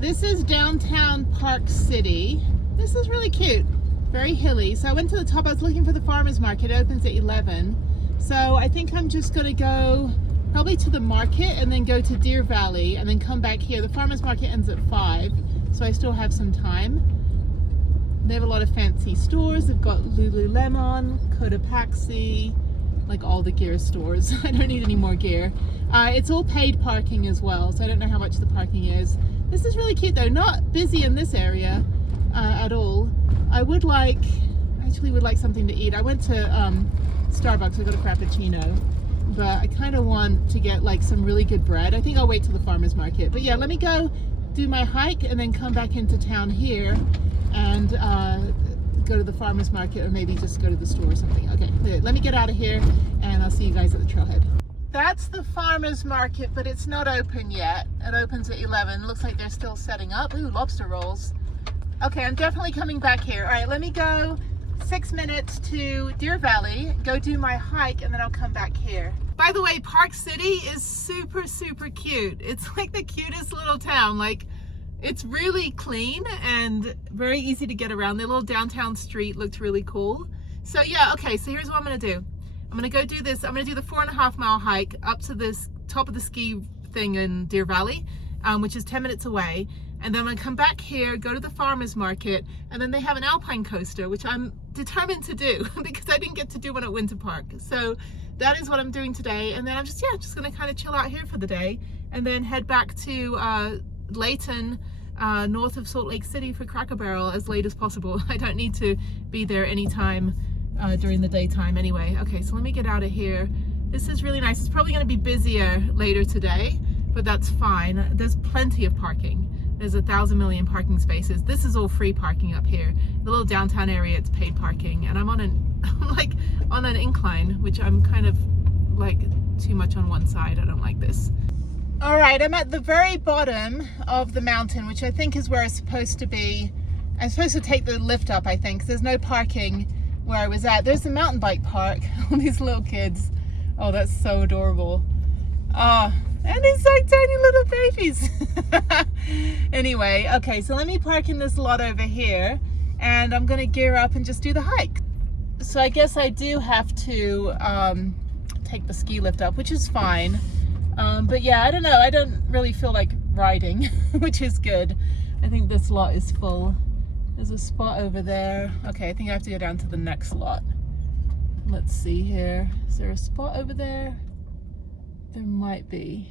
This is downtown Park City. This is really cute, very hilly. So I went to the top. I was looking for the farmer's market. It opens at 11. So I think I'm just gonna go probably to the market and then go to Deer Valley and then come back here. The farmer's market ends at 5, so I still have some time. They have a lot of fancy stores. They've got Lululemon, Cotopaxi, like all the gear stores. I don't need any more gear. It's all paid parking as well, so I don't know how much the parking is. This is really cute though, not busy in this area at all. I would like something to eat. I went to Starbucks, I got a Frappuccino, but I kind of want to get like some really good bread. I think I'll wait till the farmer's market. But yeah, let me go do my hike and then come back into town here and go to the farmer's market, or maybe just go to the store or something. Okay, let me get out of here and I'll see you guys at the trailhead. That's the farmer's market, but it's not open yet. It opens at 11. Looks like they're still setting up. Ooh, lobster rolls. Okay, I'm definitely coming back here. All right, let me go 6 minutes to Deer Valley, go do my hike, and then I'll come back here. By the way, Park City is super, super cute. It's like the cutest little town. Like, it's really clean and very easy to get around. The little downtown street looked really cool. So yeah, okay, so here's what I'm gonna do. I'm gonna go do this. I'm gonna do the 4.5 mile hike up to this top of the ski thing in Deer Valley, which is 10 minutes away. And then I'm gonna come back here, go to the farmer's market, and then they have an alpine coaster, which I'm determined to do because I didn't get to do one at Winter Park. So that is what I'm doing today. And then I'm just gonna kind of chill out here for the day and then head back to Layton, north of Salt Lake City for Cracker Barrel as late as possible. I don't need to be there anytime during the daytime anyway. Okay, so let me get out of here. This is really nice. It's probably gonna be busier later today, but that's fine. There's plenty of parking. There's 1,000 million parking spaces. This is all free parking up here. The little downtown area, it's paid parking. And I'm on an incline, which I'm kind of like too much on one side. I don't like this. All right, I'm at the very bottom of the mountain, which I think is where I'm supposed to be. I'm supposed to take the lift up, I think. There's no parking where I was at. There's a mountain bike park. All these little kids. Oh, that's so adorable. And these like tiny little babies. Anyway, okay, so let me park in this lot over here and I'm gonna gear up and just do the hike. So I guess I do have to take the ski lift up, which is fine. But yeah, I don't know, I don't really feel like riding, which is good. I think this lot is full. There's a spot over there. Okay, I think I have to go down to the next lot. Let's see here. Is there a spot over there? There might be.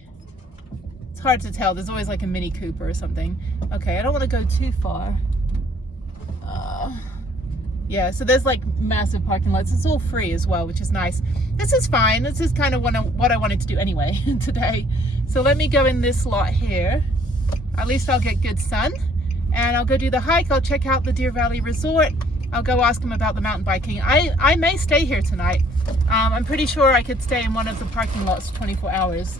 It's hard to tell. There's always like a Mini Cooper or something. Okay, I don't want to go too far. Yeah, so there's like massive parking lots. It's all free as well, which is nice. This is fine. This is kind of what I wanted to do anyway today. So let me go in this lot here. At least I'll get good sun. And I'll go do the hike. I'll check out the Deer Valley Resort. I'll go ask them about the mountain biking. I may stay here tonight. I'm pretty sure I could stay in one of the parking lots for 24 hours.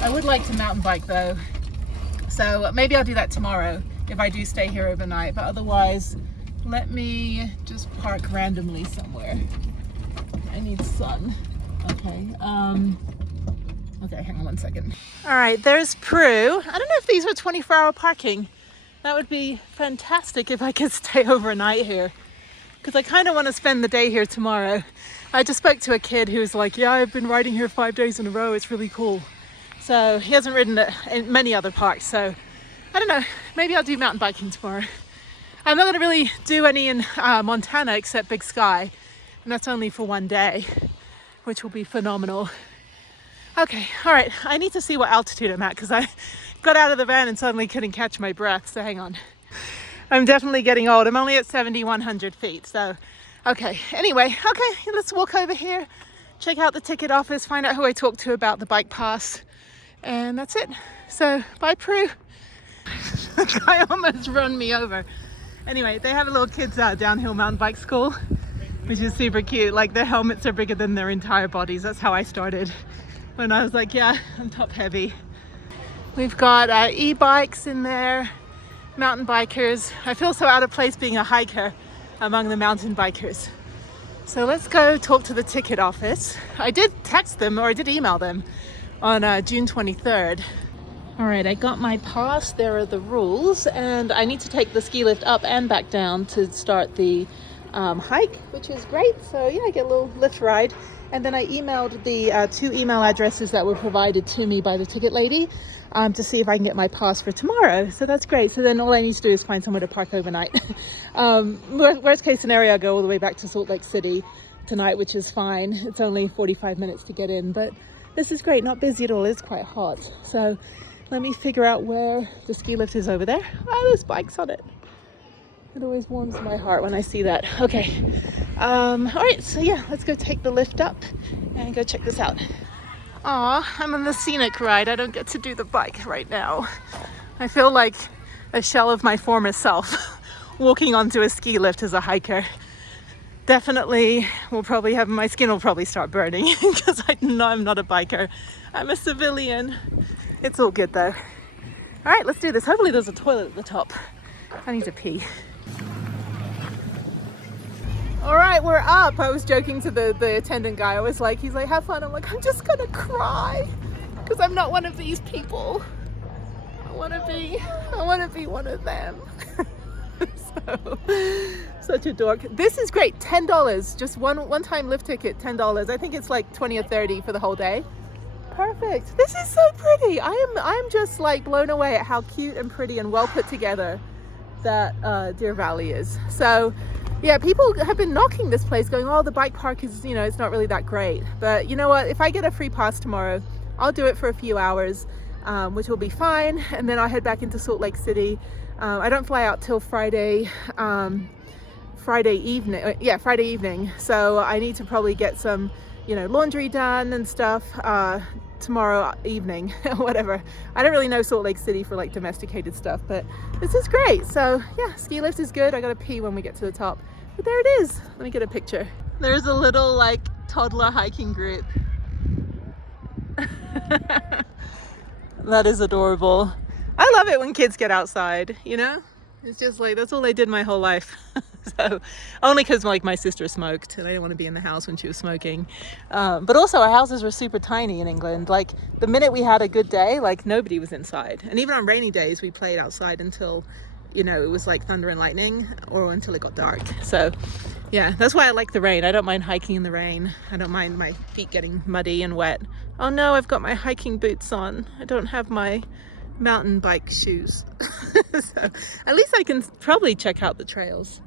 I would like to mountain bike though. So maybe I'll do that tomorrow if I do stay here overnight. But otherwise, let me just park randomly somewhere. I need sun. Okay. Okay, hang on one second. All right, there's Prue. I don't know if these are 24-hour parking. That would be fantastic if I could stay overnight here, because I kind of want to spend the day here tomorrow. I just spoke to a kid who's like, yeah, I've been riding here 5 days in a row. It's really cool. So he hasn't ridden it in many other parks. So I don't know, maybe I'll do mountain biking tomorrow. I'm not going to really do any in Montana except Big Sky. And that's only for 1 day, which will be phenomenal. Okay, all right. I need to see what altitude I'm at because I got out of the van and suddenly couldn't catch my breath. So hang on. I'm definitely getting old. I'm only at 7,100 feet. So, okay. Anyway, okay, let's walk over here, check out the ticket office, find out who I talked to about the bike pass. And that's it. So, bye, Prue. The guy almost run me over. Anyway, they have a little kids downhill mountain bike school, which is super cute. Like their helmets are bigger than their entire bodies. That's how I started when I was like, yeah, I'm top heavy. We've got e-bikes in there, mountain bikers. I feel so out of place being a hiker among the mountain bikers. So let's go talk to the ticket office. I did text them, or I did email them on June 23rd. All right, I got my pass. There are the rules, and I need to take the ski lift up and back down to start the hike, which is great. So yeah, I get a little lift ride. And then I emailed the 2 email addresses that were provided to me by the ticket lady to see if I can get my pass for tomorrow. So that's great. So then all I need to do is find somewhere to park overnight. Worst case scenario, I go all the way back to Salt Lake City tonight, which is fine. It's only 45 minutes to get in, but this is great. Not busy at all. It's quite hot. So let me figure out where the ski lift is over there. Oh, there's bikes on it. It always warms my heart when I see that. Okay. All right, so yeah, let's go take the lift up and go check this out. Aw, I'm on the scenic ride. I don't get to do the bike right now. I feel like a shell of my former self walking onto a ski lift as a hiker. Definitely will probably have, my skin will probably start burning because I know I'm not a biker. I'm a civilian. It's all good though. All right, let's do this. Hopefully there's a toilet at the top. I need to pee. All right, we're up. I was joking to the attendant guy. I was like, he's like, have fun. I'm like, I'm just gonna cry because I'm not one of these people. I want to be one of them. So, such a dork. This is great. $10, just one time lift ticket, $10. I think it's like 20 or 30 for the whole day. Perfect. This is so pretty. I'm just like blown away at how cute and pretty and well put together that Deer Valley is. So yeah, people have been knocking this place going, oh, the bike park is, you know, it's not really that great. But you know what, if I get a free pass tomorrow, I'll do it for a few hours, which will be fine. And then I'll head back into Salt Lake City. I don't fly out till Friday evening. Yeah, Friday evening. So I need to probably get some, you know, laundry done and stuff tomorrow evening or whatever. I don't really know Salt Lake City for like domesticated stuff, but this is great. So yeah, ski lift is good. I gotta pee when we get to the top, but there it is. Let me get a picture. There's a little like toddler hiking group. That is adorable. I love it when kids get outside, you know? It's just like, that's all I did my whole life. So only because like my sister smoked and I didn't want to be in the house when she was smoking. But also our houses were super tiny in England. Like the minute we had a good day, like nobody was inside. And even on rainy days, we played outside until, you know, it was like thunder and lightning or until it got dark. So yeah, that's why I like the rain. I don't mind hiking in the rain. I don't mind my feet getting muddy and wet. Oh no, I've got my hiking boots on. I don't have my mountain bike shoes. So at least I can probably check out the trails.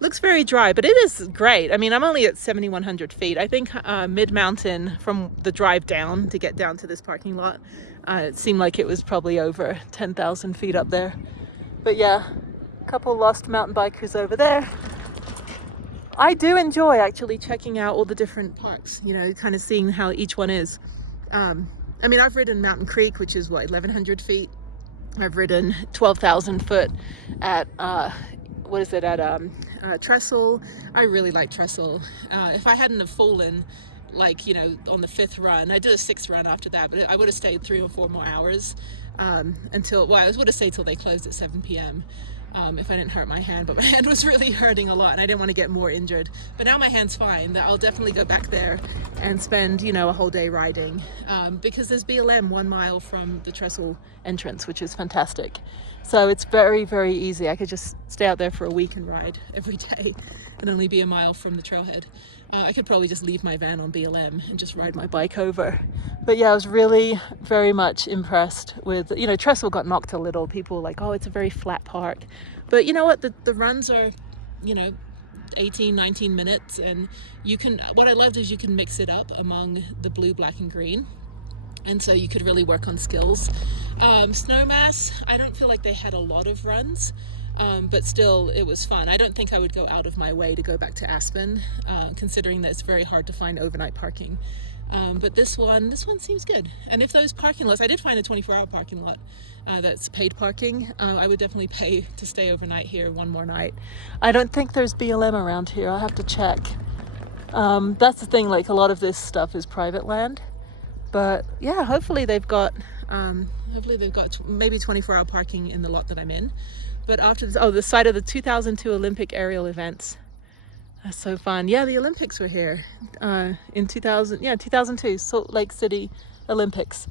Looks very dry, but it is great. I mean, I'm only at 7,100 feet. I think mid-mountain from the drive down to get down to this parking lot, it seemed like it was probably over 10,000 feet up there. But yeah, a couple lost mountain bikers over there. I do enjoy actually checking out all the different parks, you know, kind of seeing how each one is. I mean, I've ridden Mountain Creek, which is what, 1,100 feet. I've ridden 12,000 foot at, what is it, at Trestle. I really like Trestle. If I hadn't have fallen, like, you know, on the 5th run, I did a 6th run after that, but I would have stayed 3 or 4 more hours until, well, I would have stayed till they closed at 7 p.m. If I didn't hurt my hand, but my hand was really hurting a lot and I didn't want to get more injured. But now my hand's fine. I'll definitely go back there and spend, you know, a whole day riding because there's BLM 1 mile from the Trestle entrance, which is fantastic. So it's very, very easy. I could just stay out there for a week and ride every day and only be a mile from the trailhead. I could probably just leave my van on BLM and just ride my bike over. But yeah, I was really very much impressed with, you know, Trestle got knocked a little. People were like, oh, it's a very flat park. But you know what? The runs are, you know, 18, 19 minutes. And you can, what I loved is you can mix it up among the blue, black, and green. And so you could really work on skills. Snowmass, I don't feel like they had a lot of runs. But still, it was fun. I don't think I would go out of my way to go back to Aspen, considering that it's very hard to find overnight parking. But this one seems good. And if those parking lots, I did find a 24-hour parking lot that's paid parking. I would definitely pay to stay overnight here one more night. I don't think there's BLM around here. I'll have to check. That's the thing, like a lot of this stuff is private land. But yeah, hopefully they've got maybe 24-hour parking in the lot that I'm in. But after this, the site of the 2002 Olympic aerial events. That's so fun. Yeah, the Olympics were here in 2002, Salt Lake City Olympics.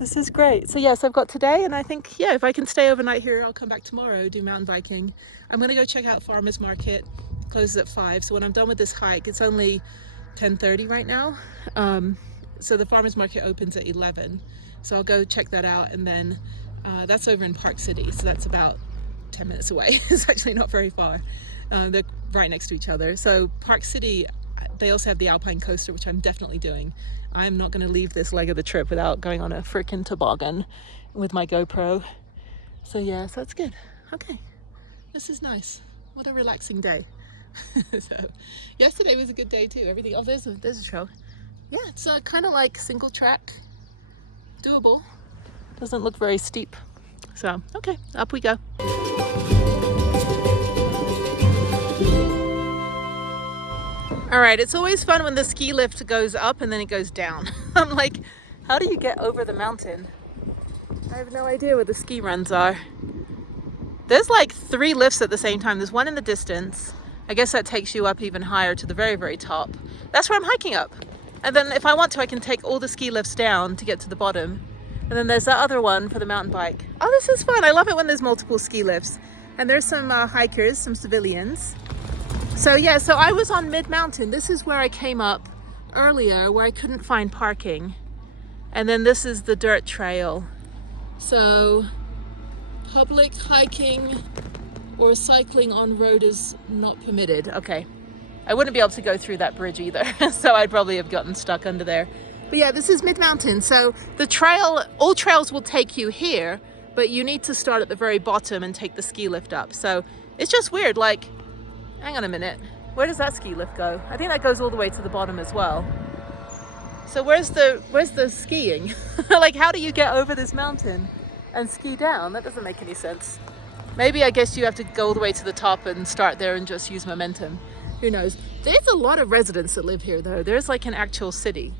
This is great. So yes, I've got today, and I think, yeah, if I can stay overnight here, I'll come back tomorrow, do mountain biking. I'm gonna go check out Farmer's Market. It closes at 5, so when I'm done with this hike, it's only 10:30 right now. So the Farmer's Market opens at 11. So I'll go check that out, and then that's over in Park City, so that's about 10 minutes away. It's actually not very far. They're right next to each other. So Park City, they also have the Alpine Coaster, which I'm definitely doing. I'm not going to leave this leg of the trip without going on a freaking toboggan with my GoPro. So yeah, so it's good. Okay, this is nice. What a relaxing day. So yesterday was a good day too. Everything. Oh, there's a trail. Yeah, it's kind of like single track, doable. Doesn't look very steep. So okay, up we go. All right, it's always fun when the ski lift goes up and then it goes down. I'm like, how do you get over the mountain? I have no idea where the ski runs are. There's like 3 lifts at the same time. There's one in the distance. I guess that takes you up even higher to the very, very top. That's where I'm hiking up. And then if I want to, I can take all the ski lifts down to get to the bottom. And then there's that other one for the mountain bike. Oh, this is fun. I love it when there's multiple ski lifts. And there's some hikers, some civilians. So yeah, so I was on mid-mountain. This is where I came up earlier, where I couldn't find parking. And then this is the dirt trail. So public hiking or cycling on road is not permitted. Okay, I wouldn't be able to go through that bridge either. So I'd probably have gotten stuck under there. But yeah, this is mid-mountain. So the trail, all trails will take you here, but you need to start at the very bottom and take the ski lift up. So it's just weird, like, hang on a minute. Where does that ski lift go? I think that goes all the way to the bottom as well. So where's the skiing? Like, how do you get over this mountain and ski down? That doesn't make any sense. Maybe I guess you have to go all the way to the top and start there and just use momentum. Who knows? There's a lot of residents that live here though. There's like an actual city.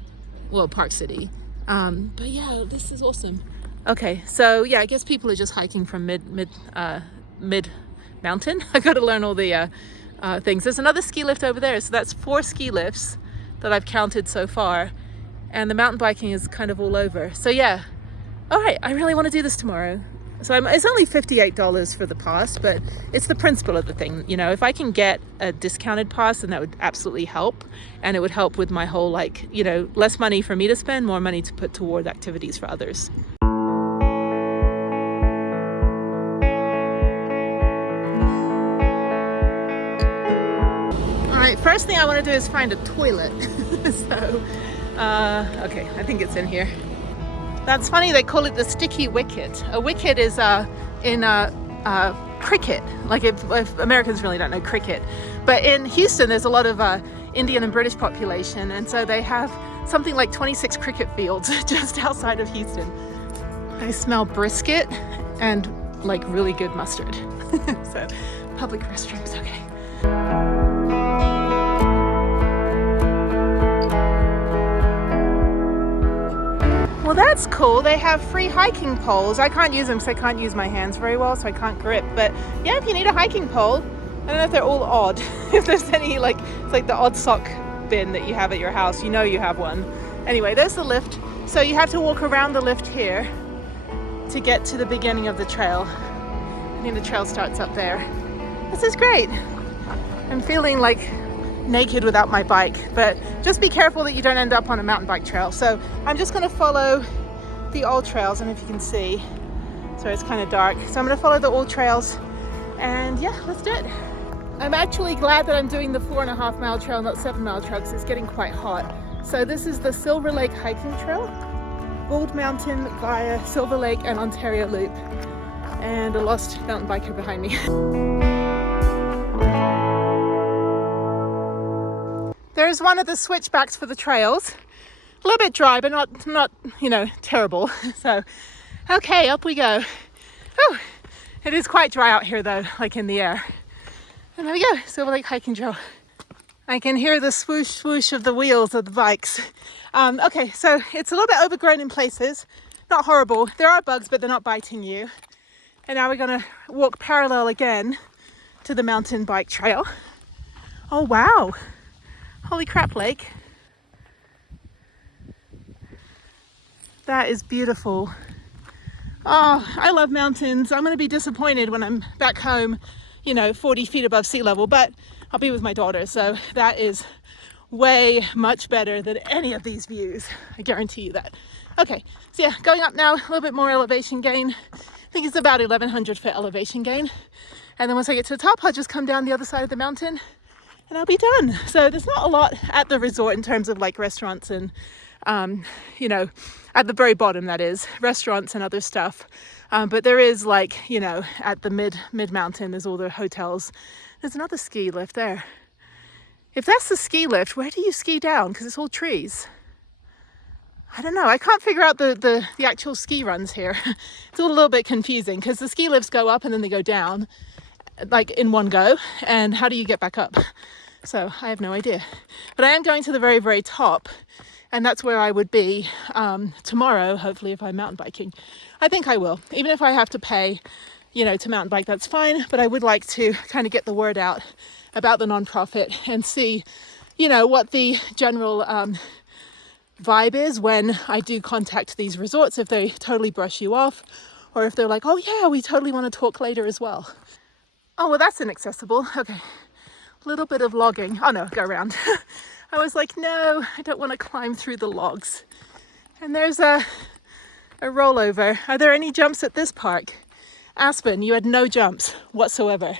Well, Park City. But yeah, this is awesome. Okay, so yeah, I guess people are just hiking from mid mountain. I got to learn all the things. There's another ski lift over there, so that's 4 ski lifts that I've counted so far, and the mountain biking is kind of all over. So yeah, all right, I really want to do this tomorrow. So it's only $58 for the pass, but it's the principle of the thing. You know, if I can get a discounted pass, then that would absolutely help, and it would help with my whole, like, you know, less money for me to spend, more money to put toward activities for others. First thing I want to do is find a toilet. So, okay, I think it's in here. That's funny, they call it the sticky wicket. A wicket is in cricket, like if Americans really don't know cricket. But in Houston, there's a lot of Indian and British population, and so they have something like 26 cricket fields just outside of Houston. I smell brisket and like really good mustard. So, public restrooms, okay. Well, that's cool. They have free hiking poles. I can't use them because I can't use my hands very well, so I can't grip. But yeah, if you need a hiking pole, I don't know if they're all odd. If there's any, like, it's like the odd sock bin that you have at your house, you know you have one. Anyway, there's the lift. So you have to walk around the lift here to get to the beginning of the trail. I think the trail starts up there. This is great. I'm feeling like naked without my bike, but just be careful that you don't end up on a mountain bike trail. So I'm just going to follow the old trails, and if you can see, sorry, it's kind of dark, so I'm going to follow the old trails, and yeah, let's do it. I'm actually glad that I'm doing the 4.5 mile trail, not 7 mile trail, because it's getting quite hot. So this is the Silver Lake hiking trail, Bald Mountain via Silver Lake and Ontario Loop, and a lost mountain biker behind me. There's one of the switchbacks for the trails. A little bit dry, but not you know, terrible. So, okay, up we go. Whew. It is quite dry out here though, like in the air. And there we go, Silver Lake hiking trail. I can hear the swoosh swoosh of the wheels of the bikes. Okay, so it's a little bit overgrown in places. Not horrible. There are bugs, but they're not biting you. And now we're gonna walk parallel again to the mountain bike trail. Oh wow. Holy crap, Lake. That is beautiful. Oh, I love mountains. I'm going to be disappointed when I'm back home, you know, 40 feet above sea level, but I'll be with my daughter. So that is way much better than any of these views. I guarantee you that. Okay, so yeah, going up now, a little bit more elevation gain. I think it's about 1,100 foot elevation gain. And then once I get to the top, I'll just come down the other side of the mountain and I'll be done. So there's not a lot at the resort in terms of like restaurants and, you know, at the very bottom, that is, restaurants and other stuff. But there is like, you know, at the mid mountain, there's all the hotels. There's another ski lift there. If that's the ski lift, where do you ski down? Because it's all trees. I don't know. I can't figure out the actual ski runs here. It's all a little bit confusing because the ski lifts go up and then they go down like in one go. And how do you get back up? So I have no idea. But I am going to the very, very top. And that's where I would be tomorrow, hopefully, if I'm mountain biking. I think I will. Even if I have to pay, you know, to mountain bike, that's fine. But I would like to kind of get the word out about the nonprofit and see, you know, what the general vibe is when I do contact these resorts, if they totally brush you off or if they're like, oh yeah, we totally want to talk later as well. Oh, well, that's inaccessible. Okay, a little bit of logging. Oh no, go around. I was like, no, I don't want to climb through the logs. And there's a rollover. Are there any jumps at this park? Aspen, you had no jumps whatsoever.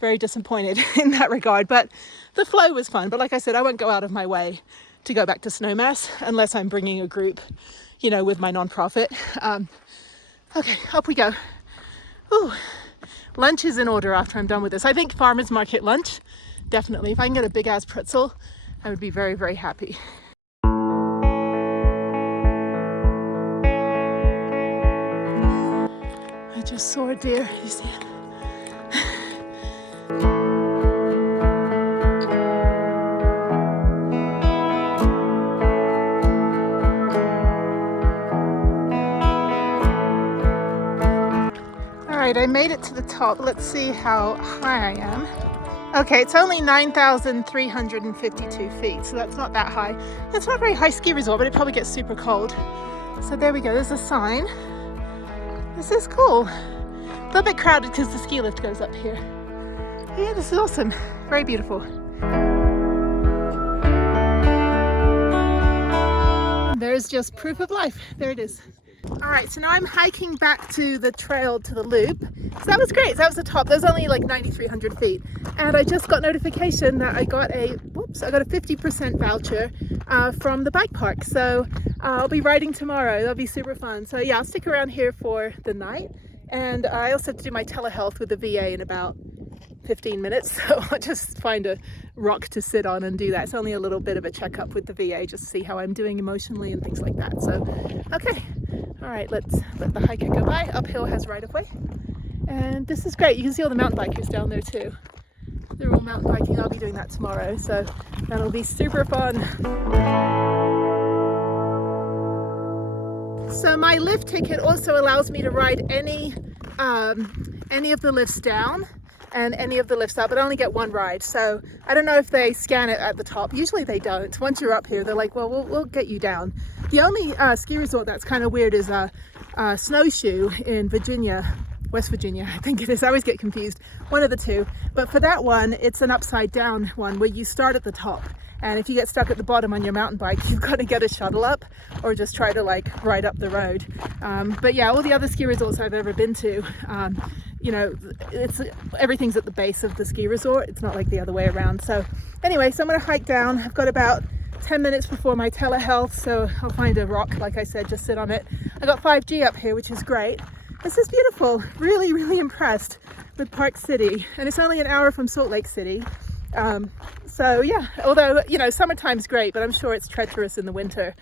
Very disappointed in that regard, but the flow was fun. But like I said, I won't go out of my way to go back to Snowmass unless I'm bringing a group, you know, with my nonprofit. Okay, up we go. Ooh, lunch is in order after I'm done with this. I think farmer's market lunch, definitely. If I can get a big ass pretzel, I would be very, very happy. I just saw a deer. You see it? I made it to the top. Let's see how high I am. Okay, it's only 9,352 feet, so that's not that high. It's not a very high ski resort, but it probably gets super cold. So there we go, there's a sign. This is cool. A little bit crowded because the ski lift goes up here. Yeah, this is awesome. Very beautiful. There's just proof of life. There it is. All right, so now I'm hiking back to the trail to the loop. So that was great. So that was the top. There's only like 9,300 feet. And I just got notification that I got a 50% voucher from the bike park. So I'll be riding tomorrow. That'll be super fun. So yeah, I'll stick around here for the night. And I also have to do my telehealth with the VA in about 15 minutes. So I'll just find a rock to sit on and do that. It's only a little bit of a checkup with the VA, just to see how I'm doing emotionally and things like that. So, okay. All right, let's let the hiker go by. Uphill has right of way. And this is great. You can see all the mountain bikers down there too. They're all mountain biking. I'll be doing that tomorrow. So that'll be super fun. So my lift ticket also allows me to ride any of the lifts down and any of the lifts up, but I only get one ride. So I don't know if they scan it at the top. Usually they don't. Once you're up here, they're like, well, we'll get you down. The only ski resort that's kind of weird is Snowshoe in Virginia, West Virginia, I think it is. I always get confused. One of the two. But for that one, it's an upside down one where you start at the top. And if you get stuck at the bottom on your mountain bike, you've got to get a shuttle up or just try to like ride up the road. But yeah, all the other ski resorts I've ever been to, you know, everything's at the base of the ski resort. It's not like the other way around. So anyway, so I'm going to hike down. I've got about 10 minutes before my telehealth, so I'll find a rock, like I said, just sit on it. I got 5G up here, which is great. This is beautiful. Really, really impressed with Park City. And it's only an hour from Salt Lake City. So yeah, although, you know, summertime's great, but I'm sure it's treacherous in the winter.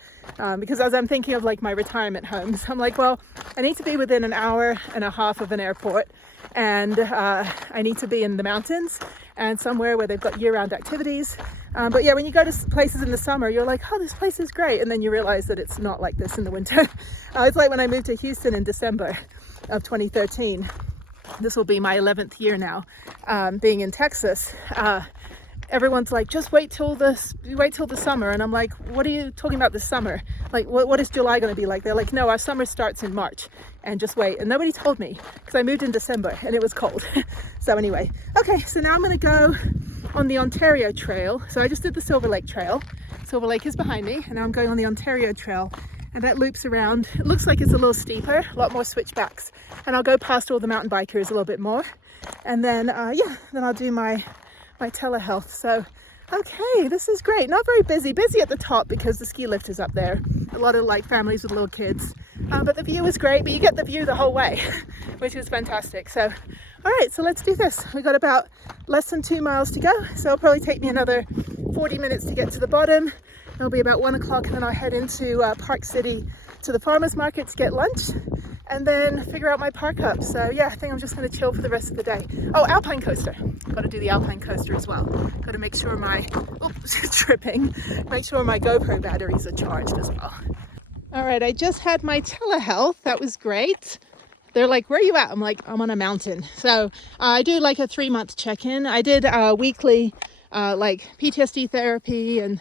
Because as I'm thinking of like my retirement homes, I'm like, well, I need to be within an hour and a half of an airport. And I need to be in the mountains and somewhere where they've got year-round activities. But yeah, when you go to places in the summer, you're like, oh, this place is great. And then you realize that it's not like this in the winter. It's like when I moved to Houston in December of 2013. This will be my 11th year now, being in Texas. everyone's like, just wait till the summer. And I'm like, what are you talking about this summer? Like, what is July going to be like? They're like, no, our summer starts in March, and just wait. And nobody told me because I moved in December and it was cold. So anyway, okay, so now I'm going to go on the Ontario Trail. So I just did the Silver Lake Trail. Silver Lake is behind me, and now I'm going on the Ontario Trail, and that loops around. It looks like it's a little steeper, a lot more switchbacks, and I'll go past all the mountain bikers a little bit more, and then yeah, then I'll do my telehealth. So okay, this is great. Not very busy at the top because the ski lift is up there. A lot of like families with little kids, but the view is great. But you get the view the whole way, which is fantastic. So all right, so let's do this. We got about less than 2 miles to go, so it'll probably take me another 40 minutes to get to the bottom. It'll be about 1 o'clock, and then I'll head into Park City to the farmers market to get lunch, and then figure out my park up. So yeah, I think I'm just going to chill for the rest of the day. Oh, alpine coaster. Got to do the alpine coaster as well. Got to make sure my tripping. Make sure my GoPro batteries are charged as well. All right, I just had my telehealth. That was great. They're like, where are you at? I'm like, I'm on a mountain. So I do like a 3-month check-in. I did weekly like PTSD therapy and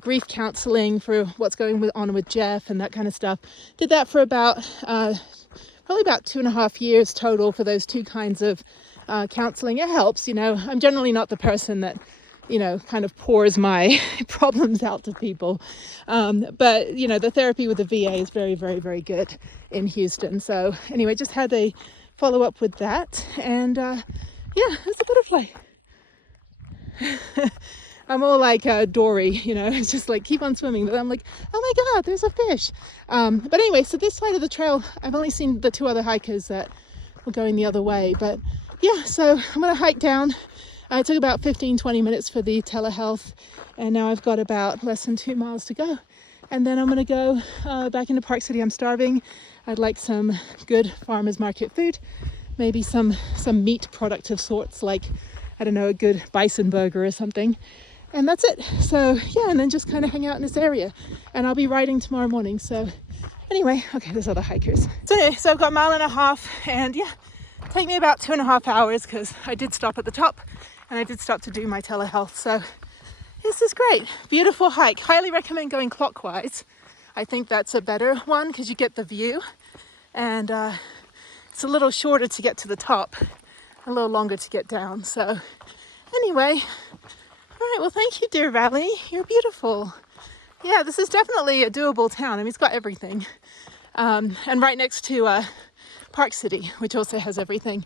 grief counseling for what's going on with Jeff and that kind of stuff. Did that for about probably about 2.5 years total for those 2 kinds of counseling. It helps, you know. I'm generally not the person that, you know, kind of pours my problems out to people. But, you know, the therapy with the VA is very, very, very good in Houston. So anyway, just had a follow up with that. And yeah, it's a butterfly. I'm all like Dory, you know, it's just like keep on swimming. But I'm like, oh my God, there's a fish. But anyway, so this side of the trail, I've only seen the 2 other hikers that were going the other way. But yeah, so I'm going to hike down. It took about 15-20 minutes for the telehealth, and now I've got about less than 2 miles to go. And then I'm going to go back into Park City. I'm starving. I'd like some good farmers market food, maybe some meat product of sorts, like, I don't know, a good bison burger or something. And that's it. So yeah, and then just kind of hang out in this area. And I'll be riding tomorrow morning. So anyway, okay, there's other hikers. So anyway, so I've got 1.5 miles, and yeah, take me about 2.5 hours because I did stop at the top and I did stop to do my telehealth. So this is great. Beautiful hike. Highly recommend going clockwise. I think that's a better one because you get the view, and it's a little shorter to get to the top, a little longer to get down. So anyway, all right, well, thank you, Deer Valley. You're beautiful. Yeah, this is definitely a doable town. I mean, it's got everything. And right next to Park City, which also has everything.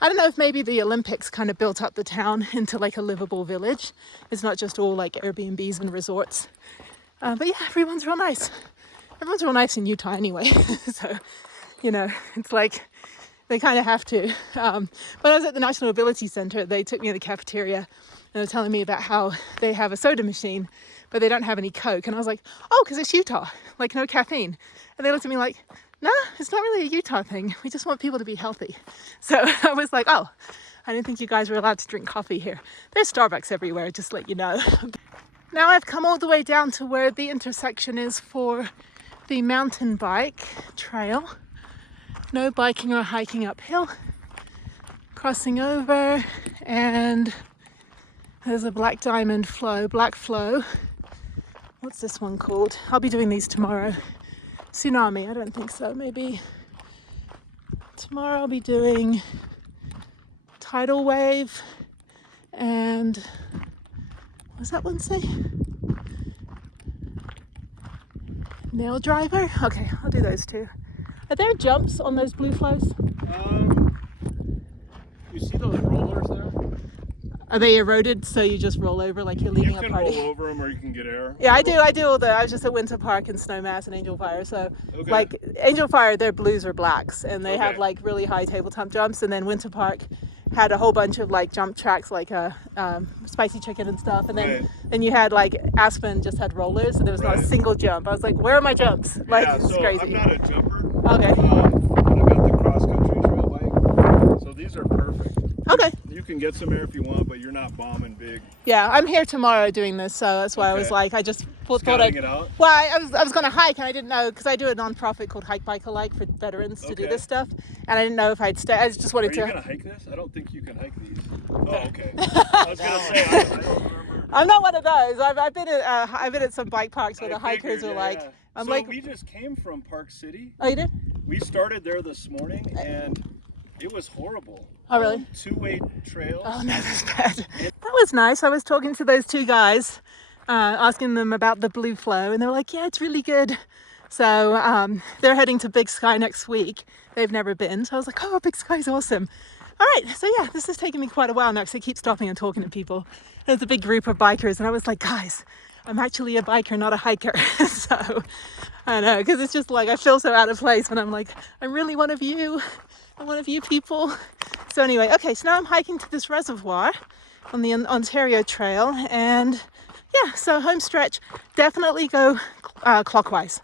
I don't know if maybe the Olympics kind of built up the town into like a livable village. It's not just all like Airbnbs and resorts. But yeah, everyone's real nice. Everyone's real nice in Utah anyway. So, you know, it's like they kind of have to. When I was at the National Ability Center, they took me to the cafeteria and they were telling me about how they have a soda machine, but they don't have any Coke. And I was like, oh, because it's Utah, like no caffeine. And they looked at me like, nah, it's not really a Utah thing. We just want people to be healthy. So I was like, oh, I didn't think you guys were allowed to drink coffee here. There's Starbucks everywhere, just to let you know. Now I've come all the way down to where the intersection is for the mountain bike trail. No biking or hiking uphill. Crossing over, and there's a black diamond flow, black flow. What's this one called? I'll be doing these tomorrow. Tsunami, I don't think so. Maybe tomorrow I'll be doing tidal wave and what does that one say? Nail driver? Okay, I'll do those two. Are there jumps on those blue flows? You see those rollers there? Are they eroded so you just roll over like you're leaving a party? You can roll over them or you can get air. Yeah, I do all the, I was just at Winter Park and Snowmass and Angel Fire. So okay. Like Angel Fire, their blues are blacks and they have like really high tabletop jumps, and then Winter Park had a whole bunch of like jump tracks like spicy chicken and stuff, and then you had like Aspen just had rollers, so there was not a single jump. I was like, where are my jumps? Like yeah, it's so crazy. I'm not a jumper. Okay. But I got the cross country trail bike, so these are perfect. Okay. You can get some air if you want, but you're not bombing big. Yeah, I'm here tomorrow doing this, so that's why I was like, I just thought I'd. It out? Well, I was going to hike, and I didn't know because I do a nonprofit called Hike Bike Alike for veterans to do this stuff, and I didn't know if I'd stay. I just wanted to. Are you going to hike this? I don't think you can hike these. Oh, okay. I was going to say I don't remember. I'm not one of those. I've been at some bike parks where the hikers figured, were like, yeah. I'm So like, we just came from Park City. oh, you did? We started there this morning and it was horrible. Oh, really? Two-way trails. Oh, no, that's bad. That was nice. I was talking to those two guys, asking them about the Blue Flow, and they were like, yeah, it's really good. So they're heading to Big Sky next week. They've never been. So I was like, oh, Big Sky's awesome. All right. So yeah, this has taken me quite a while now because I keep stopping and talking to people. There's a big group of bikers, and I was like, guys, I'm actually a biker, not a hiker. So I know, because it's just like, I feel so out of place when I'm like, I'm really one of you. I'm one of you people. So anyway, okay, so now I'm hiking to this reservoir on the Ontario Trail, and yeah, so home stretch, definitely go clockwise.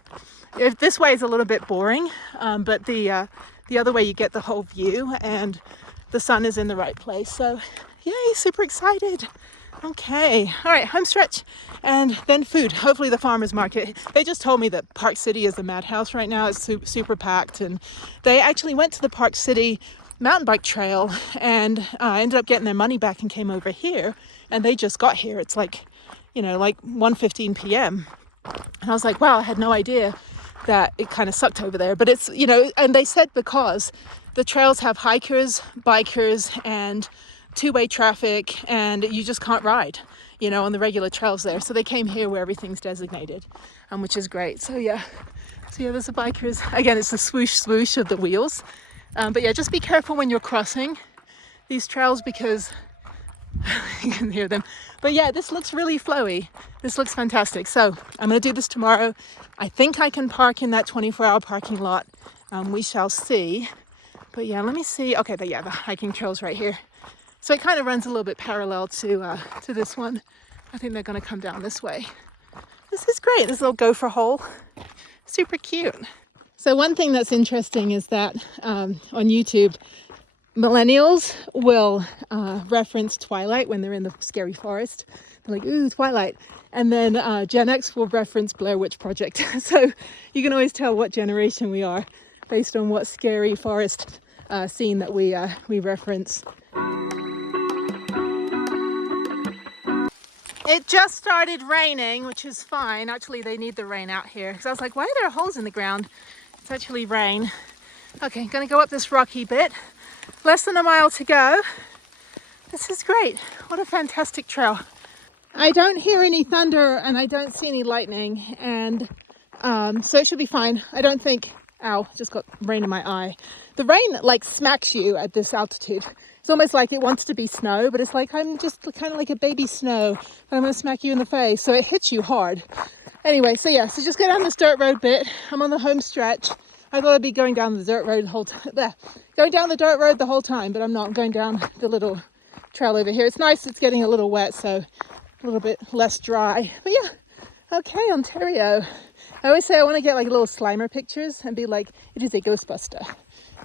If this way is a little bit boring, but the other way you get the whole view and the sun is in the right place. So yay, super excited. Okay, all right, home stretch and then food. Hopefully the farmer's market. They just told me that Park City is a madhouse right now. It's super packed, and they actually went to the Park City mountain bike trail and ended up getting their money back and came over here, and they just got here. It's like, you know, like 1:15 p.m. And I was like, wow, I had no idea that it kind of sucked over there. But it's, you know, and they said because the trails have hikers, bikers, and two-way traffic, and you just can't ride, you know, on the regular trails there. So they came here where everything's designated, which is great. So yeah, there's the bikers. Again, it's the swoosh swoosh of the wheels. But yeah, just be careful when you're crossing these trails because you can hear them. But yeah, this looks really flowy. This looks fantastic. So I'm going to do this tomorrow. I think I can park in that 24-hour parking lot. We shall see. But yeah, let me see. Okay, but yeah, the hiking trail's right here. So it kind of runs a little bit parallel to this one. I think they're going to come down this way. This is great. This little gopher hole. Super cute. So one thing that's interesting is that on YouTube, millennials will reference Twilight when they're in the scary forest. They're like, ooh, Twilight. And then Gen X will reference Blair Witch Project. So you can always tell what generation we are based on what scary forest scene that we reference. It just started raining, which is fine. Actually, they need the rain out here. Because I was like, why are there holes in the ground? It's actually rain. Okay, gonna go up this rocky bit. Less than a mile to go. This is great. What a fantastic trail. I don't hear any thunder and I don't see any lightning, and so it should be fine. I don't think, ow, just got rain in my eye. The rain like smacks you at this altitude. It's almost like it wants to be snow, but it's like, I'm just kind of like a baby snow, but I'm going to smack you in the face. So it hits you hard. Anyway, so yeah, so just go down this dirt road bit. I'm on the home stretch. I thought I'd be going down the dirt road the whole time. Going down the dirt road the whole time, but I'm not. I'm going down the little trail over here. It's nice. It's getting a little wet, so a little bit less dry. But yeah, okay, Ontario. I always say I want to get like little Slimer pictures and be like, it is a Ghostbuster.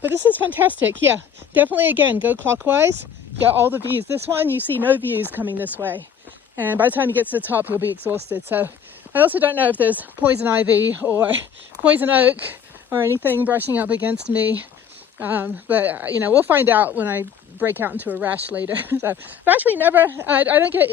But this is fantastic. Yeah, definitely, again, go clockwise, get all the views. This one, you see no views coming this way. And by the time you get to the top, you'll be exhausted. So I also don't know if there's poison ivy or poison oak or anything brushing up against me. But, you know, we'll find out when I break out into a rash later. So I've actually never, I don't get,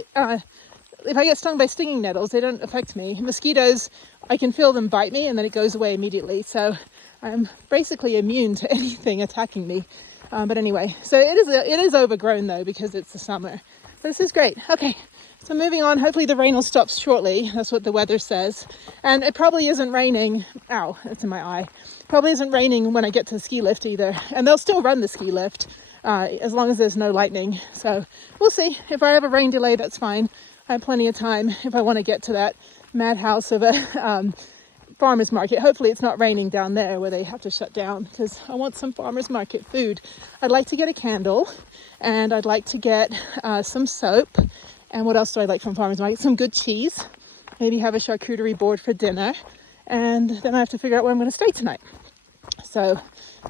if I get stung by stinging nettles, they don't affect me. Mosquitoes, I can feel them bite me and then it goes away immediately. So I'm basically immune to anything attacking me. But anyway, so it is overgrown though because it's the summer. But this is great. Okay, so moving on. Hopefully the rain will stop shortly. That's what the weather says. And it probably isn't raining. Ow, that's in my eye. Probably isn't raining when I get to the ski lift either. And they'll still run the ski lift as long as there's no lightning. So we'll see. If I have a rain delay, that's fine. I have plenty of time if I want to get to that madhouse of a farmer's market. Hopefully it's not raining down there where they have to shut down because I want some farmer's market food. I'd like to get a candle and I'd like to get some soap. And what else do I like from farmer's market? Some good cheese. Maybe have a charcuterie board for dinner. And then I have to figure out where I'm going to stay tonight. So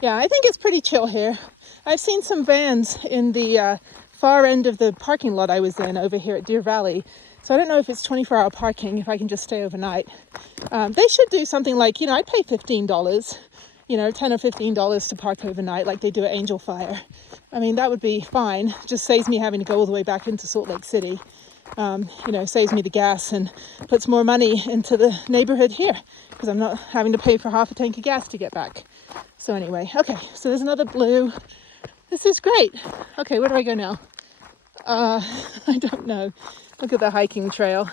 yeah, I think it's pretty chill here. I've seen some vans in the far end of the parking lot I was in over here at Deer Valley. So I don't know if it's 24-hour parking, if I can just stay overnight. They should do something like, you know, I'd pay $15, you know, $10 or $15 to park overnight like they do at Angel Fire. I mean, that would be fine. Just saves me having to go all the way back into Salt Lake City. you know, saves me the gas and puts more money into the neighborhood here because I'm not having to pay for half a tank of gas to get back. So anyway, okay, so there's another blue. This is great. Okay, where do I go now? I don't know. Look at the hiking trail.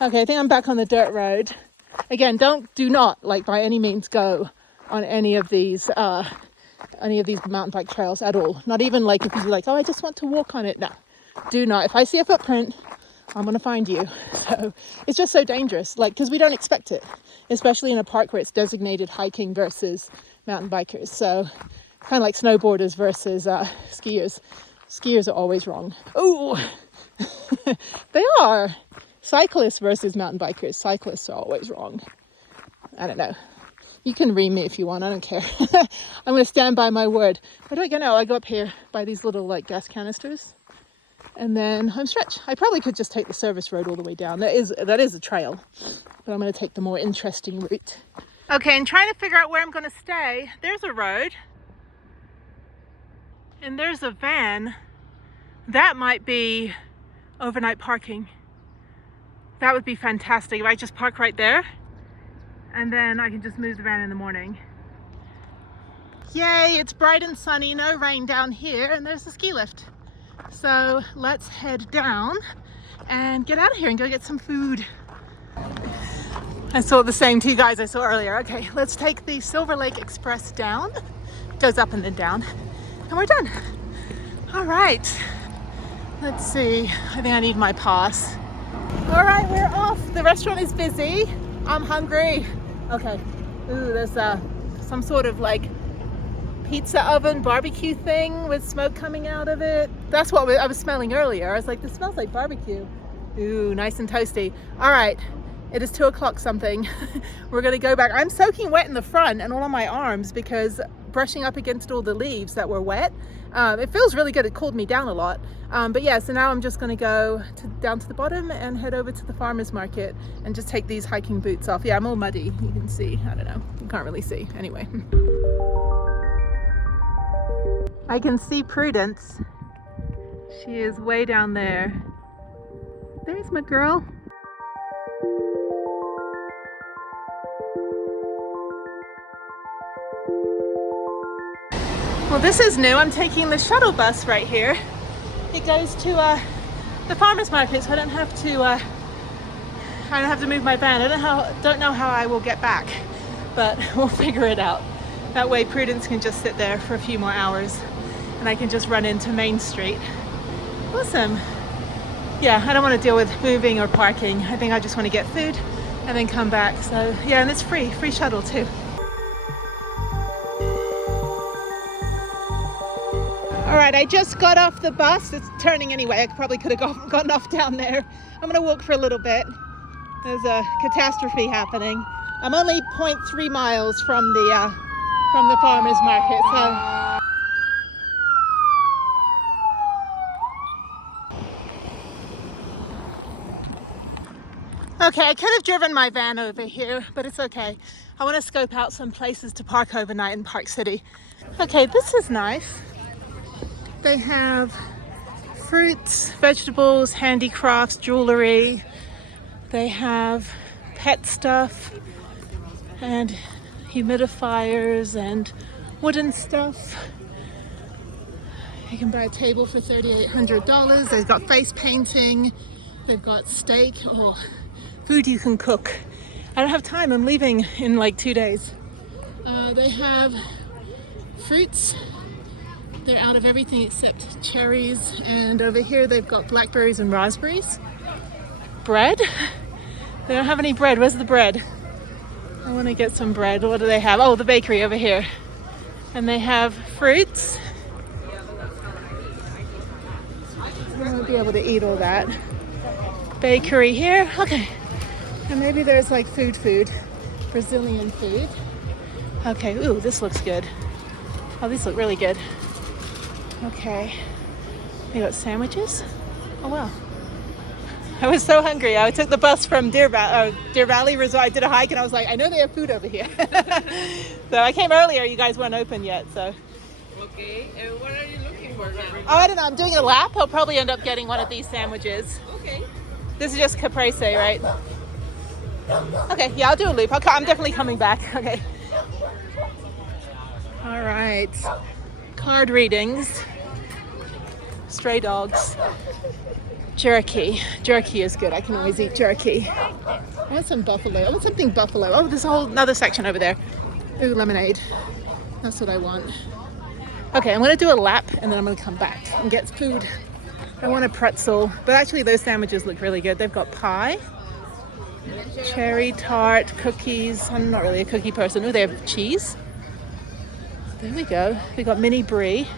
Okay, I think I'm back on the dirt road. Again, do not, like, by any means go on any of these mountain bike trails at all. Not even like if you're like, oh, I just want to walk on it. No, do not. If I see a footprint, I'm going to find you. So it's just so dangerous, like, because we don't expect it, especially in a park where it's designated hiking versus mountain bikers. So kind of like snowboarders versus skiers. Skiers are always wrong. Oh, they are. Cyclists versus mountain bikers. Cyclists are always wrong. I don't know. You can ream me if you want. I don't care. I'm going to stand by my word. Where do I go now? I go up here by these little like gas canisters. And then home stretch. I probably could just take the service road all the way down. That is a trail. But I'm going to take the more interesting route. Okay, and trying to figure out where I'm going to stay. There's a road. And there's a van. That might be overnight parking. That would be fantastic if I just park right there. And then I can just move the van in the morning. Yay, it's bright and sunny, no rain down here, and there's the ski lift. So let's head down and get out of here and go get some food. I saw the same two guys I saw earlier. Okay, let's take the Silver Lake Express down. Goes up and then down, and we're done. All right, let's see. I think I need my pass. All right, we're off. The restaurant is busy. I'm hungry. Okay. Ooh, there's some sort of like pizza oven barbecue thing with smoke coming out of it. That's what I was smelling earlier. I was like, this smells like barbecue. Ooh, nice and toasty. All right, it is 2 o'clock something. We're gonna go back. I'm soaking wet in the front and all on my arms because brushing up against all the leaves that were wet. It feels really good. It cooled me down a lot. But yeah, so now I'm just gonna go down to the bottom and head over to the farmer's market and just take these hiking boots off. Yeah, I'm all muddy. You can see, I don't know. You can't really see. Anyway. I can see Prudence. She is way down there. There's my girl. Well, this is new. I'm taking the shuttle bus right here. It goes to the farmer's market, so I don't have to move my van. I don't know how I will get back, but we'll figure it out. That way Prudence can just sit there for a few more hours and I can just run into Main Street. Awesome. Yeah, I don't want to deal with moving or parking. I think I just want to get food and then come back. So yeah, and it's free shuttle too. All right, I just got off the bus. It's turning anyway. I probably could have gotten off down there. I'm gonna walk for a little bit. There's a catastrophe happening. I'm only 0.3 miles from the farmer's market, so. Okay, I could have driven my van over here, but it's okay. I want to scope out some places to park overnight in Park City. Okay, this is nice. They have fruits, vegetables, handicrafts, jewelry. They have pet stuff and humidifiers and wooden stuff. You can buy a table for $3,800. They've got face painting. They've got steak. Oh, food you can cook. I don't have time. I'm leaving in like 2 days. They have fruits. They're out of everything except cherries. And over here they've got blackberries and raspberries. Bread? They don't have any bread. Where's the bread? I want to get some bread. What do they have? Oh, the bakery over here. And they have fruits. I won't be able to eat all that. Bakery here. Okay. And maybe there's like food. Brazilian food. Okay. Ooh, this looks good. Oh, these look really good. Okay, they got sandwiches. Oh wow, I was so hungry. I took the bus from Deer Valley Resort. I did a hike and I was like, I know they have food over here. So I came earlier. You guys weren't open yet, so. Okay, and what are you looking for now? Oh, I don't know. I'm doing a lap. I'll probably end up getting one of these sandwiches. Okay. This is just caprese, right? Okay, yeah, I'll do a loop. I'm definitely coming back. Okay. All right. Card readings. Stray dogs. Jerky. Jerky is good. I can always eat jerky. I want some buffalo. I want something buffalo. Oh, there's a whole another section over there. Ooh, lemonade. That's what I want. Okay, I'm gonna do a lap and then I'm gonna come back and get food. I want a pretzel, but actually those sandwiches look really good. They've got pie, cherry tart, cookies. I'm not really a cookie person. Oh, they have cheese. There we go. We got mini brie.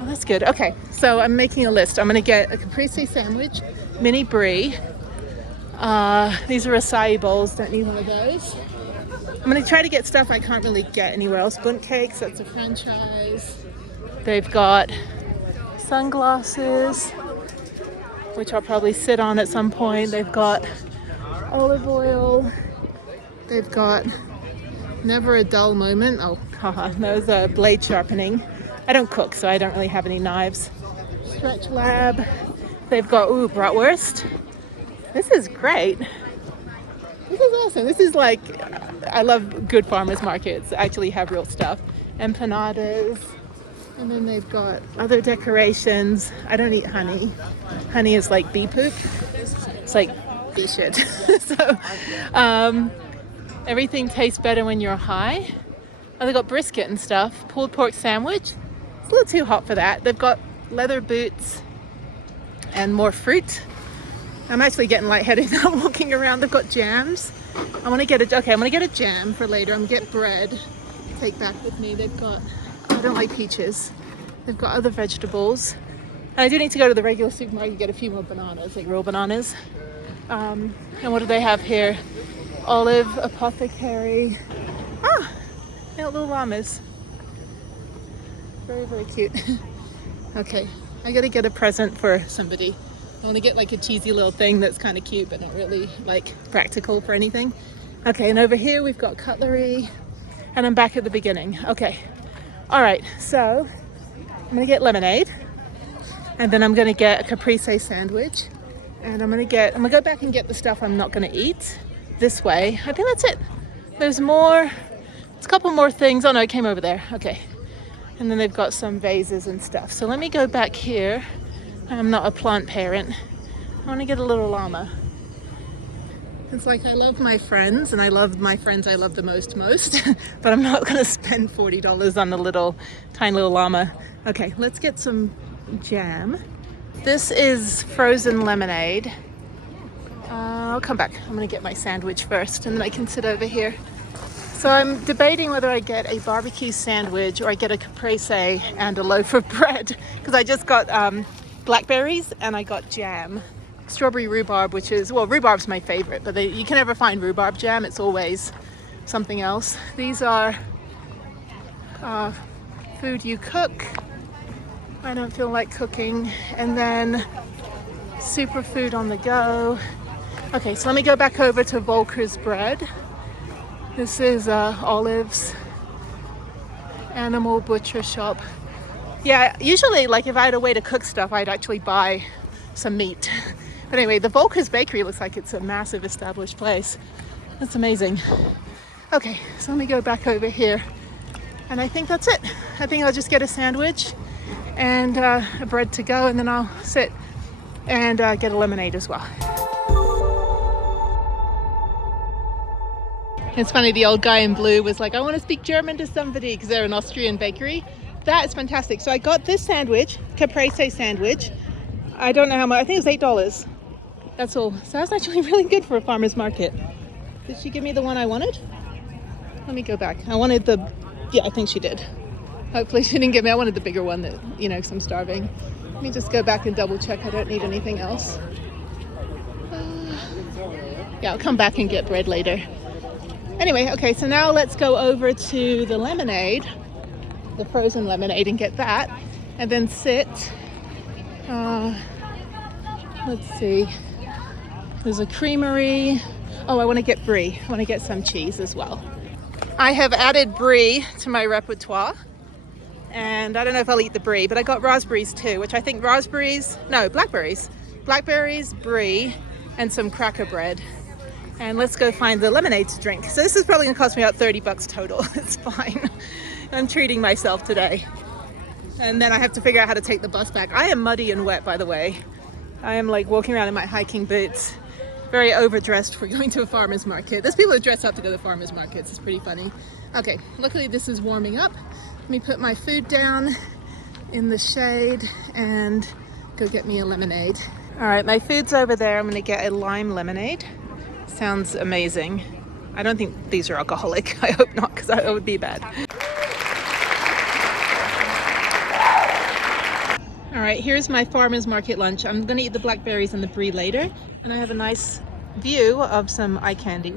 Oh, that's good. Okay, so I'm making a list. I'm gonna get a caprese sandwich, mini brie. These are acai bowls. Don't need one of those. I'm gonna try to get stuff I can't really get anywhere else. Bunt cakes. That's a franchise. They've got sunglasses, which I'll probably sit on at some point. They've got olive oil. They've got never a dull moment. Oh, haha, those are blade sharpening. I don't cook, so I don't really have any knives. Stretch Lab. They've got, ooh, bratwurst. This is great. This is awesome. This is like, I love good farmers markets. Actually have real stuff. Empanadas. And then they've got other decorations. I don't eat honey. Honey is like bee poop. It's like bee shit. So everything tastes better when you're high. Oh, they've got brisket and stuff. Pulled pork sandwich. It's a little too hot for that. They've got leather boots and more fruit. I'm actually getting lightheaded now walking around. They've got jams. I'm gonna get a jam for later. I'm gonna get bread to take back with me. They've got, I don't like peaches. They've got other vegetables. And I do need to go to the regular supermarket and get a few more bananas, like real bananas. And what do they have here? Olive, apothecary. Ah, they got little llamas. Very, very cute. Okay, I gotta get a present for somebody. I want to get like a cheesy little thing that's kind of cute but not really like practical for anything. Okay, and over here we've got cutlery and I'm back at the beginning. Okay, all right, so I'm gonna get lemonade and then I'm gonna get a caprese sandwich and I'm gonna go back and get the stuff I'm not gonna eat this way. I think that's it. There's more, it's a couple more things. Oh no, it came over there. Okay, and then they've got some vases and stuff. So let me go back here. I'm not a plant parent. I want to get a little llama. It's like I love my friends and I love my friends I love the most, but I'm not going to spend $40 on the tiny little llama. Okay, let's get some jam. This is frozen lemonade. I'll come back. I'm going to get my sandwich first and then I can sit over here. So I'm debating whether I get a barbecue sandwich or I get a caprese and a loaf of bread because I just got blackberries and I got jam, strawberry rhubarb, which is, well, rhubarb's my favorite, but you can never find rhubarb jam. It's always something else. These are food you cook. I don't feel like cooking. And then superfood on the go. Okay, so let me go back over to Volker's bread. This is Olive's animal butcher shop. Yeah, usually, like if I had a way to cook stuff, I'd actually buy some meat. But anyway, the Volker's Bakery looks like it's a massive established place. That's amazing. Okay, so let me go back over here. And I think that's it. I think I'll just get a sandwich and a bread to go, and then I'll sit and get a lemonade as well. It's funny, the old guy in blue was like, I want to speak German to somebody because they're an Austrian bakery. That is fantastic. So I got this sandwich, caprese sandwich. I don't know how much, I think it was $8. That's all. So that's actually really good for a farmer's market. Did she give me the one I wanted? Let me go back. I wanted yeah, I think she did. Hopefully she didn't give me, I wanted the bigger one that, you know, because I'm starving. Let me just go back and double check. I don't need anything else. Yeah, I'll come back and get bread later. Anyway, okay, so now let's go over to the lemonade, the frozen lemonade, and get that, and then sit. Let's see. There's a creamery. Oh, I want to get brie. I want to get some cheese as well. I have added brie to my repertoire, and I don't know if I'll eat the brie, but I got raspberries too, which I think blackberries, brie, and some cracker bread. And let's go find the lemonade to drink. So this is probably gonna cost me about 30 bucks total. It's fine. I'm treating myself today. And then I have to figure out how to take the bus back. I am muddy and wet, by the way. I am like walking around in my hiking boots, very overdressed for going to a farmer's market. There's people who dress up to go to farmer's markets. It's pretty funny. Okay, luckily this is warming up. Let me put my food down in the shade and go get me a lemonade. All right, my food's over there. I'm gonna get a lime lemonade. Sounds amazing. I don't think these are alcoholic. I hope not, because that would be bad. All right, here's my farmer's market lunch. I'm gonna eat the blackberries and the brie later. And I have a nice view of some eye candy.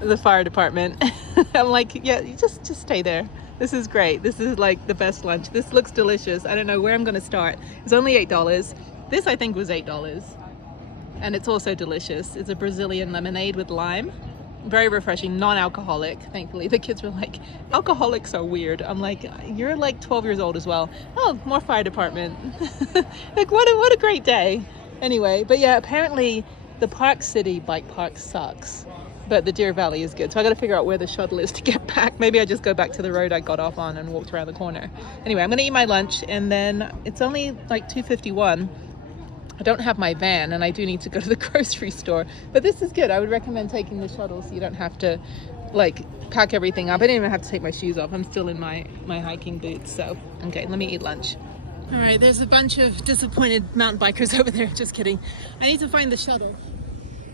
The fire department. I'm like, yeah, you just stay there. This is great. This is like the best lunch. This looks delicious. I don't know where I'm gonna start. It's only $8. This I think was $8. And it's also delicious. It's a Brazilian lemonade with lime. Very refreshing, non-alcoholic. Thankfully, the kids were like, alcoholics are weird. I'm like, you're like 12 years old as well. Oh, more fire department. Like, what a great day. Anyway, but yeah, apparently the Park City bike park sucks, but the Deer Valley is good. So I got to figure out where the shuttle is to get back. Maybe I just go back to the road I got off on and walked around the corner. Anyway, I'm gonna eat my lunch, and then it's only like 2:51. I don't have my van, and I do need to go to the grocery store, but this is good. I would recommend taking the shuttle so you don't have to like pack everything up. I didn't even have to take my shoes off. I'm still in my hiking boots. So okay, let me eat lunch. All right, there's a bunch of disappointed mountain bikers over there. Just kidding. I need to find the shuttle.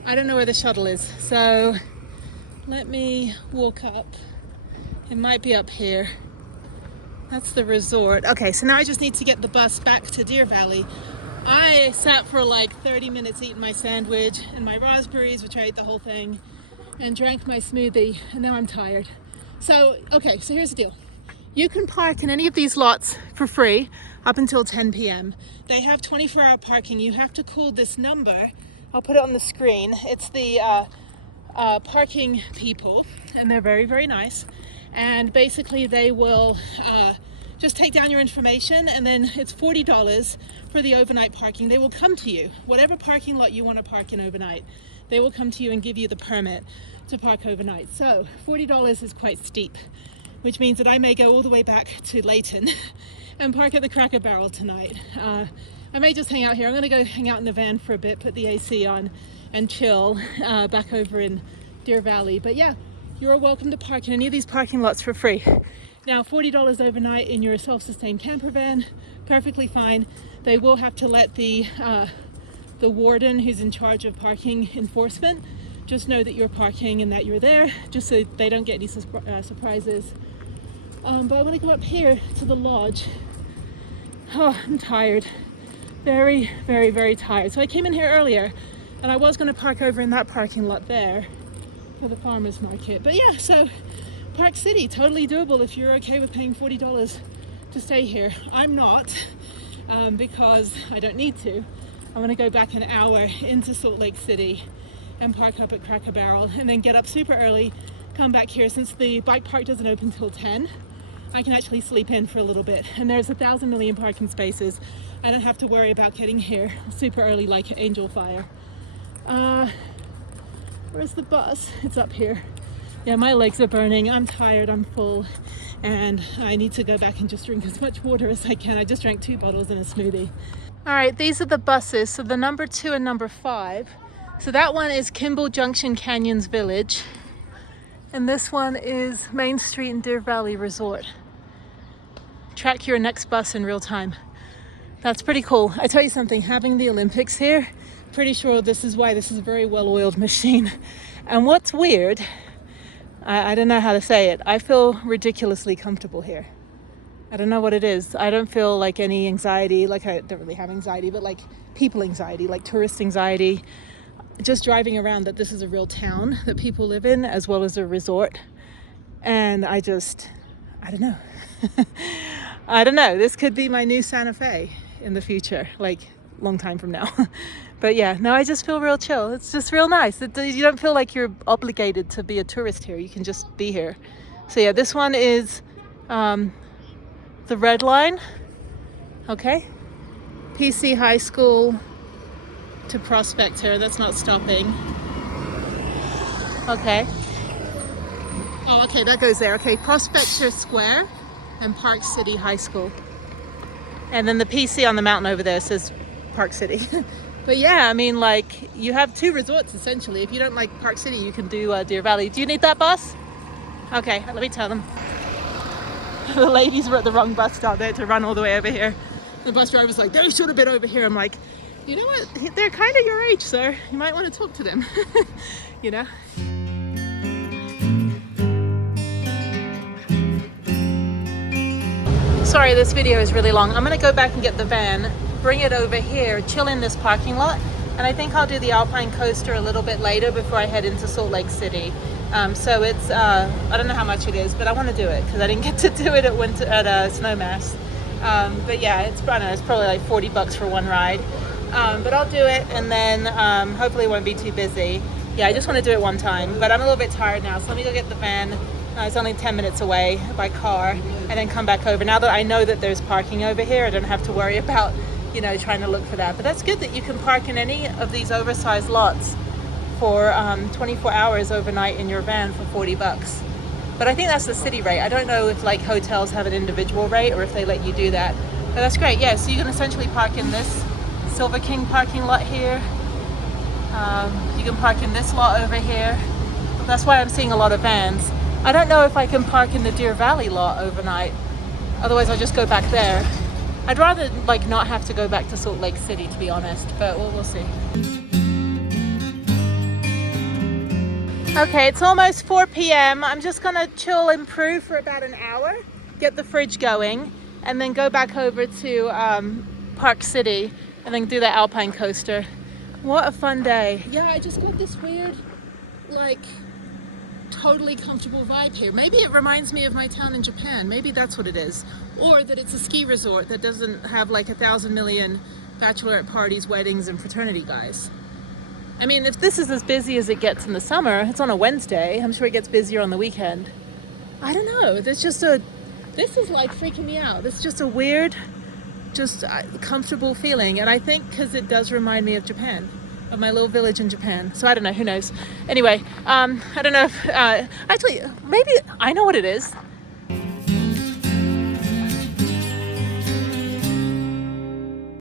I don't know where the shuttle is, so let me walk up. It might be up here. That's the resort. Okay, so now I just need to get the bus back to Deer Valley. I sat for like 30 minutes eating my sandwich and my raspberries, which I ate the whole thing, and drank my smoothie, and now I'm tired. So, okay, so here's the deal. You can park in any of these lots for free up until 10 p.m. They have 24-hour parking. You have to call this number. I'll put it on the screen. It's the parking people, and they're very, very nice. And basically they will just take down your information, and then it's $40 for the overnight parking. They will come to you, whatever parking lot you want to park in overnight, they will come to you and give you the permit to park overnight. So $40 is quite steep, which means that I may go all the way back to Layton and park at the Cracker Barrel tonight. I may just hang out here. I'm gonna go hang out in the van for a bit, put the AC on and chill back over in Deer Valley. But yeah, you're welcome to park in any of these parking lots for free. Now, $40 overnight in your self-sustained camper van, perfectly fine. They will have to let the warden who's in charge of parking enforcement just know that you're parking and that you're there, just so they don't get any surprises. But I'm gonna go up here to the lodge. Oh, I'm tired. Very, very, very tired. So I came in here earlier and I was gonna park over in that parking lot there for the farmer's market. But yeah, so Park City, totally doable if you're okay with paying $40 to stay here. I'm not, because I don't need to. I'm gonna go back an hour into Salt Lake City and park up at Cracker Barrel, and then get up super early, come back here. Since the bike park doesn't open till 10, I can actually sleep in for a little bit. And there's 1,000 million parking spaces. I don't have to worry about getting here super early like Angel Fire. Where's the bus? It's up here. Yeah, my legs are burning. I'm tired, I'm full, and I need to go back and just drink as much water as I can. I just drank 2 bottles and a smoothie. All right, these are the buses. So the number 2 and number 5. So that one is Kimball Junction Canyons Village. And this one is Main Street and Deer Valley Resort. Track your next bus in real time. That's pretty cool. I tell you something, having the Olympics here, pretty sure this is why this is a very well-oiled machine. And what's weird, I don't know how to say it, I feel ridiculously comfortable here. I don't know what it is. I don't feel like any anxiety, like I don't really have anxiety, but like people anxiety, like tourist anxiety. Just driving around that this is a real town that people live in, as well as a resort. And I don't know. I don't know. This could be my new Santa Fe in the future, like long time from now. But yeah, no, I just feel real chill. It's just real nice. You don't feel like you're obligated to be a tourist here. You can just be here. So yeah, this one is the red line. Okay. PC High School. to Prospector. That's not stopping. Okay. Oh, okay, that goes there. Okay, Prospector Square and Park City High School. And then the PC on the mountain over there says Park City. But yeah, I mean, like, you have two resorts essentially. If you don't like Park City, you can do Deer Valley. Do you need that bus? Okay, let me tell them. The ladies were at the wrong bus stop. They had to run all the way over here. The bus driver was like, they should have been over here. I'm like, you know what? They're kind of your age, sir. You might want to talk to them, you know? Sorry, this video is really long. I'm gonna go back and get the van, bring it over here, chill in this parking lot, and I think I'll do the Alpine Coaster a little bit later before I head into Salt Lake City. So it's, I don't know how much it is, but I want to do it because I didn't get to do it at Snowmass. But yeah, I don't know, it's probably like $40 for one ride. But I'll do it, and then hopefully it won't be too busy. Yeah, I just want to do it one time, but I'm a little bit tired now, so let me go get the van. It's only 10 minutes away by car, and then come back over. Now that I know that there's parking over here, I don't have to worry about, you know, trying to look for that. But that's good that you can park in any of these oversized lots for 24 hours overnight in your van for $40. But I think that's the city rate. I don't know if like hotels have an individual rate or if they let you do that. But that's great. Yeah, so you can essentially park in this Silver King parking lot here. You can park in this lot over here. That's why I'm seeing a lot of vans. I don't know if I can park in the Deer Valley lot overnight. Otherwise I'll just go back there. I'd rather like not have to go back to Salt Lake City, to be honest, but we'll see. Okay, it's almost 4 p.m. I'm just gonna chill and brew for about an hour, get the fridge going, and then go back over to Park City and then do the Alpine Coaster. What a fun day. Yeah, I just got this weird, like, totally comfortable vibe here. Maybe it reminds me of my town in Japan. Maybe that's what it is. Or that it's a ski resort that doesn't have like 1,000 million bachelorette parties, weddings, and fraternity guys. I mean, if this is as busy as it gets in the summer, it's on a Wednesday. I'm sure it gets busier on the weekend. I don't know. This is like freaking me out. This is just a weird, just comfortable feeling. And I think because it does remind me of Japan, of my little village in Japan. So I don't know, who knows? Anyway, I don't know if, actually, maybe I know what it is.